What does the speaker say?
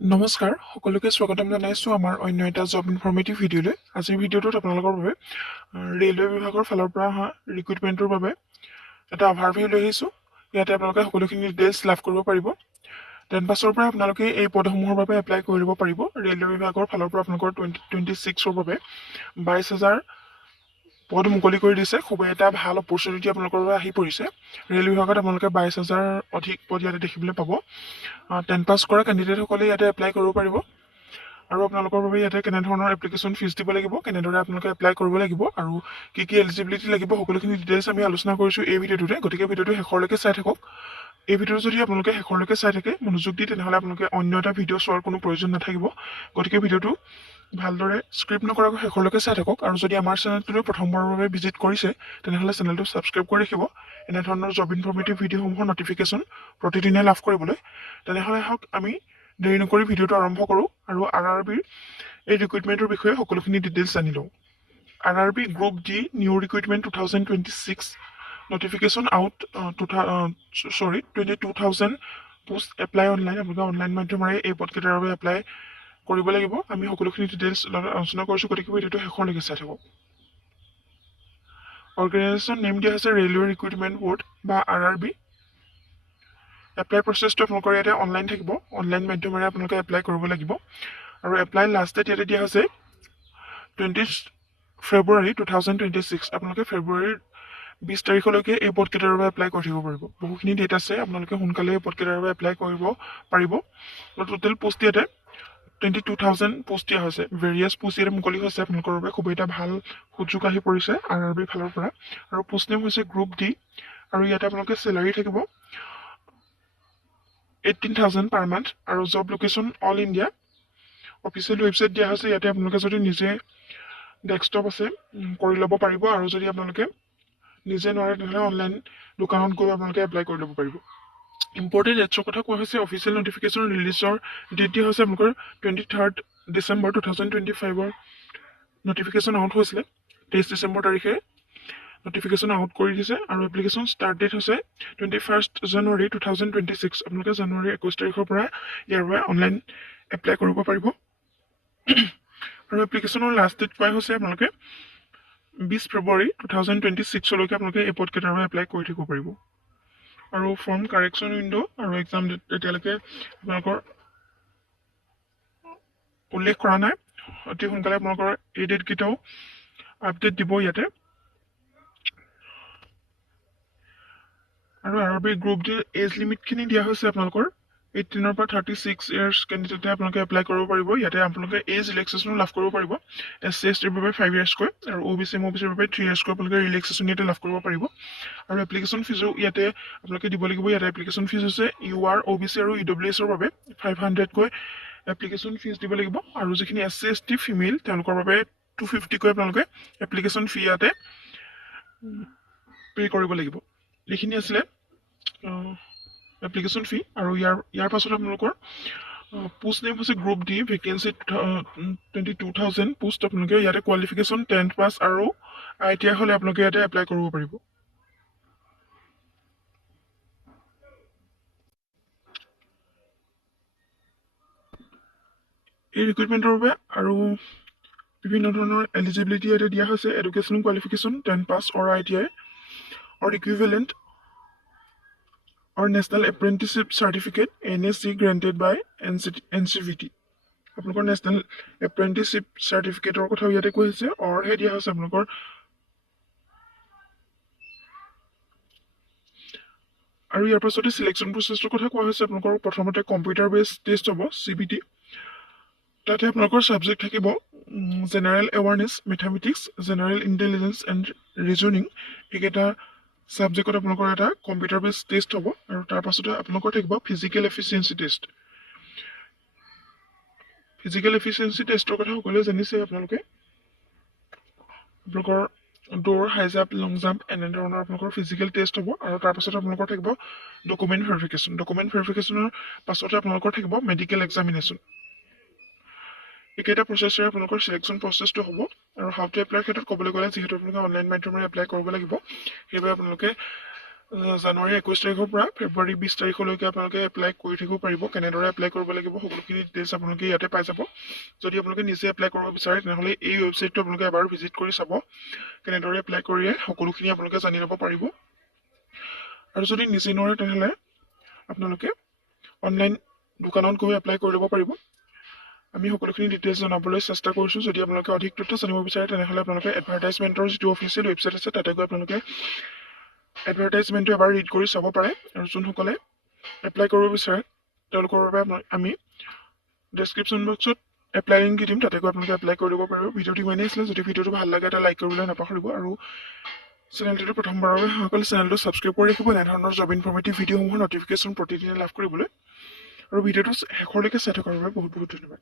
নমস্কাৰ সকলোকে স্বাগতম জনাইছো আমাৰ অন্য এটা জব ইনফৰ্মেটিভ ভিডিঅ'লৈ। আজিৰ ভিডিঅ'টোত আপোনালোকৰ বাবে ৰেলৱে বিভাগৰ ফালৰ পৰা অহা ৰিক্ৰুইটমেণ্টৰ বাবে এটা অভাৰভিউ লৈ আহিছোঁ। ইয়াতে আপোনালোকে সকলোখিনি ডিটেইলছ লাভ কৰিব পাৰিব। 10 পাছৰ পৰা আপোনালোকে এই পদসমূহৰ বাবে এপ্লাই কৰি ল'ব পাৰিব। ৰেলৱে বিভাগৰ ফালৰ পৰা আপোনালোকৰ 2026ৰ বাবে 22,000 পদ মুকলি কৰি দিছে। খুবেই এটা ভাল অপৰচুনিটি আপোনালোকৰ বাবে আহি পৰিছে। ৰেল বিভাগত আপোনালোকে 22,000 অধিক পদ ইয়াতে দেখিবলৈ পাব। 10 পাছ কৰা কেণ্ডিডেটসকলে ইয়াতে এপ্লাই কৰিব পাৰিব। আৰু আপোনালোকৰ বাবে ইয়াতে কেনেধৰণৰ এপ্লিকেশ্যন ফিজ দিব লাগিব, কেনেদৰে আপোনালোকে এপ্লাই কৰিব লাগিব আৰু কি এলিজিবিলিটি লাগিব, সকলোখিনি ডিটেইলছ আমি আলোচনা কৰিছোঁ এই ভিডিঅ'টোতে। গতিকে ভিডিঅ'টো শেষলৈকে চাই থাকক। এই ভিডিঅ'টো যদি আপোনালোকে শেষলৈকে চাই থাকে মনোযোগ দি, তেনেহ'লে আপোনালোকে অন্য এটা ভিডিঅ' চোৱাৰ কোনো প্ৰয়োজন নাথাকিব। গতিকে ভিডিঅ'টো ভালদৰে স্ক্ৰিপ্ট নকৰাকৈ শেষলৈকে চাই থাকক। আৰু যদি আমাৰ চেনেলটোলৈ প্ৰথমবাৰৰ বাবে ভিজিট কৰিছে, তেনেহ'লে চেনেলটো ছাবস্ক্ৰাইব কৰি ৰাখিব এনেধৰণৰ জব ইনফৰ্মেটিভ ভিডিঅ'সমূহৰ নটিফিকেশ্যন প্ৰতিদিনে লাভ কৰিবলৈ। তেনেহ'লে আহক আমি দেৰি নকৰি ভিডিঅ'টো আৰম্ভ কৰোঁ আৰু RRBৰ এই ৰিক্ৰুইটমেণ্টৰ বিষয়ে সকলোখিনি ডিটেইলছ জানি লওঁ। RRB group D new recruitment 2026 notification out 22,000 post apply online. আপোনালোকে অনলাইন মাধ্যমেৰে এই পদকেইটাৰ বাবে এপ্লাই কৰিব লাগিব। আমি সকলোখিনি ডিটেইলছ আলোচনা কৰিছোঁ, গতিকে ভিডিঅ'টো শেষলৈকে চাই থাকক। অৰ্গেনাইজেশ্যন নেম দিয়া হৈছে ৰেলৱে ৰিক্ৰুইটমেণ্ট বৰ্ড বা RRB। এপ্লাই প্ৰচেছটো আপোনালোকৰ ইয়াতে অনলাইন থাকিব। অনলাইন মাধ্যমেৰে আপোনালোকে এপ্লাই কৰিব লাগিব। আৰু এপ্লাই লাষ্ট ডেট ইয়াতে দিয়া হৈছে 20 ফেব্ৰুৱাৰী 2026। আপোনালোকে ফেব্ৰুৱাৰীৰ 20 তাৰিখলৈকে এই পদকেইটাৰ বাবে এপ্লাই কৰি থাকিব পাৰিব। বহুখিনি ডেট আছে, আপোনালোকে সোনকালে এই পদকেইটাৰ বাবে এপ্লাই কৰিব পাৰিব। আৰু টোটেল পোষ্ট ইয়াতে 22,000 পোষ্ট দিয়া হৈছে। ভেৰিয়াছ পোষ্ট ইয়াতে মুকলি হৈছে আপোনালোকৰ বাবে। খুব এটা ভাল সুযোগ আহি পৰিছে RRBৰ ফালৰ পৰা। আৰু পোষ্ট নেম হৈছে গ্ৰুপ ডি। আৰু ইয়াতে আপোনালোকে চেলাৰী থাকিব 18,000 পাৰ মান্থ। আৰু job location all India. Official website দিয়া হৈছে। ইয়াতে আপোনালোকে যদি নিজে ডেস্কটপ আছে কৰি ল'ব পাৰিব, আৰু যদি আপোনালোকে নিজে নোৱাৰে তেনেহ'লে অনলাইন দোকানত গৈ আপোনালোকে এপ্লাই কৰি ল'ব পাৰিব। ইম্পৰ্টেণ্ট ডেটছৰ কথা কোৱা হৈছে। অফিচিয়েল নটিফিকেশ্যন ৰিলিজৰ ডেট দিয়া হৈছে আপোনালোকৰ 23 ডিচেম্বৰ 2025 নটিফিকেশ্যন আউট হৈছিলে। 23 ডিচেম্বৰ তাৰিখে নটিফিকেশ্যন আউট কৰি দিছে। আৰু এপ্লিকেশ্যন ষ্টাৰ্ট ডেট হৈছে 21 জানুৱাৰী 2026। আপোনালোকে জানুৱাৰী 21 তাৰিখৰ পৰা ইয়াৰ বাবে অনলাইন এপ্লাই কৰিব পাৰিব। আৰু এপ্লিকেশ্যনৰ লাষ্ট ডেট পোৱা হৈছে আপোনালোকে 20 ফেব্ৰুৱাৰী 2026লৈকে আপোনালোকে এই পদকেইটাৰ বাবে এপ্লাই কৰি থাকিব পাৰিব। আৰু ফৰ্ম কাৰেকশ্যন উইণ্ড' আৰু এক্সাম ডেট এতিয়ালৈকে আপোনালোকৰ উল্লেখ কৰা নাই। অতি সোনকালে আপোনালোকৰ এই ডেটকেইটাও আপডেট দিব ইয়াতে। আৰু RRB গ্ৰুপ ডি এজ লিমিটখিনি দিয়া হৈছে আপোনালোকৰ 18 পৰা 36 ইয়াৰ্ছ কেণ্ডিডেটে আপোনালোকে এপ্লাই কৰিব পাৰিব। ইয়াতে আপোনালোকে এজ ৰিলেক্সেশ্যনো লাভ কৰিব পাৰিব। SC STৰ বাবে 5 ইয়াৰ্ছকৈ আৰু OBC MOBCৰ বাবে 3 ইয়াৰ্ছকৈ আপোনালোকে ৰিলেক্সেশ্যন ইয়াতে লাভ কৰিব পাৰিব। আৰু এপ্লিকেশ্যন ফিজো ইয়াতে আপোনালোকে দিব লাগিব। ইয়াতে এপ্লিকেশ্যন ফিজ হৈছে UR OBC আৰু EWSৰ বাবে 500কৈ এপ্লিকেশ্যন ফিজ দিব লাগিব। আৰু যিখিনি SC ST ফিমেল তেওঁলোকৰ বাবে 250কৈ আপোনালোকে এপ্লিকেশ্যন ফি ইয়াতে পে' কৰিব লাগিব। এইখিনি আছিলে এপ্লিকেশ্যন ফি। আৰু ইয়াৰ পাছত আপোনালোকৰ পোষ্ট নেম হৈছে গ্ৰুপ ডি, ভেকেঞ্চি 22,000 পোষ্ট। আপোনালোকে ইয়াতে কোৱালিফিকেশ্যন 10th পাছ আৰু ITI হ'লে আপোনালোকে ইয়াতে এপ্লাই কৰিব পাৰিব। এই ৰিক্ৰুইটমেণ্টৰ বাবে আৰু বিভিন্ন ধৰণৰ এলিজিবিলিটি ইয়াতে দিয়া হৈছে। Education qualification 10 pass or ITI or equivalent or National Apprenticeship Certificate NSC granted by NCVT। আপোনালোকৰ নেশ্যনেল এপ্ৰেণ্টিছশ্বিপ চাৰ্টিফিকেটৰ কথাও ইয়াতে কৈ হৈছে, অৰহে দিয়া হৈছে আপোনালোকৰ। আৰু ইয়াৰ পাছতে চিলেকশ্যন প্ৰচেছৰ কথা কোৱা হৈছে। আপোনালোকৰ প্ৰথমতে কম্পিউটাৰ বেছ টেষ্ট হ'ব CBT। তাতে আপোনালোকৰ ছাবজেক্ট থাকিব general awareness, mathematics, general intelligence and reasoning. এইকেইটা ছাবজেক্টত আপোনালোকৰ এটা কম্পিউটাৰ বেছ টেষ্ট হ'ব। আৰু তাৰ পাছতে আপোনালোকৰ থাকিব physical efficiency test. Physical efficiency টেষ্টৰ কথা সকলোৱে জানিছে আপোনালোকৰ দৌৰ, হাই জাম্প, লং জাম্প এনেধৰণৰ আপোনালোকৰ ফিজিকেল টেষ্ট হ'ব। আৰু তাৰ পাছত আপোনালোকৰ থাকিব ডকুমেণ্ট ভেৰিফিকেশ্যন। ডকুমেণ্ট ভেৰিফিকেশ্যনৰ পাছতে আপোনালোকৰ থাকিব মেডিকেল এক্সামিনেশ্যন। এইকেইটা প্ৰচেছেৰে আপোনালোকৰ চিলেকশ্যন প্ৰচেছটো হ'ব। আৰু হাউ টু এপ্লাইৰ ক্ষেত্ৰত ক'বলৈ গ'লে, যিহেতু আপোনালোকে অনলাইন মাধ্যমেৰে এপ্লাই কৰিব লাগিব, সেইবাবে আপোনালোকে জানুৱাৰী 21 তাৰিখৰ পৰা ফেব্ৰুৱাৰী 20 তাৰিখলৈকে আপোনালোকে এপ্লাই কৰি থাকিব পাৰিব। কেনেদৰে এপ্লাই কৰিব লাগিব সকলোখিনি ডিটেইলছ আপোনালোকে ইয়াতে পাই যাব। যদি আপোনালোকে নিজে এপ্লাই কৰিব বিচাৰে তেনেহ'লে এই ৱেবছাইটটো আপোনালোকে এবাৰ ভিজিট কৰি চাব। কেনেদৰে এপ্লাই কৰিয়ে সকলোখিনি আপোনালোকে জানি ল'ব পাৰিব। আৰু যদি নিজে নোৱাৰে তেনেহ'লে আপোনালোকে অনলাইন দোকানত গৈ এপ্লাই কৰি ল'ব পাৰিব। আমি সকলোখিনি ডিটেইলছ জনাবলৈ চেষ্টা কৰিছোঁ। যদি আপোনালোকে অধিক তথ্য জানিব বিচাৰে তেনেহ'লে আপোনালোকে এডভাৰটাইজমেণ্টৰ যিটো অফিচিয়েল ৱেবছাইট আছে তাতে গৈ আপোনালোকে এডভাৰটাইজমেণ্টটো এবাৰ ৰিড কৰি চাব পাৰে। আৰু যোনসকলে এপ্লাই কৰিব বিচাৰে তেওঁলোকৰ বাবে আমি ডেছক্ৰিপশ্যন বক্সত এপ্লাই লিংক দি দিম, তাতে গৈ আপোনালোকে এপ্লাই কৰি দিব পাৰিব। ভিডিঅ'টো ইমানেই আছিলে। যদি ভিডিঅ'টো ভাল লাগে এটা লাইক কৰিবলৈ নাপাহৰিব। আৰু চেনেলটো প্ৰথমবাৰৰ বাবে সকলে চেনেলটো ছাবস্ক্ৰাইব কৰি ৰাখিব এনেধৰণৰ জব ইনফৰ্মেটিভ ভিডিঅ'সমূহৰ নটিফিকেশ্যন প্ৰতিদিনে লাভ কৰিবলৈ। আৰু ভিডিঅ'টো শেষলৈকে চাই থকাৰ বাবে বহুত বহুত ধন্যবাদ।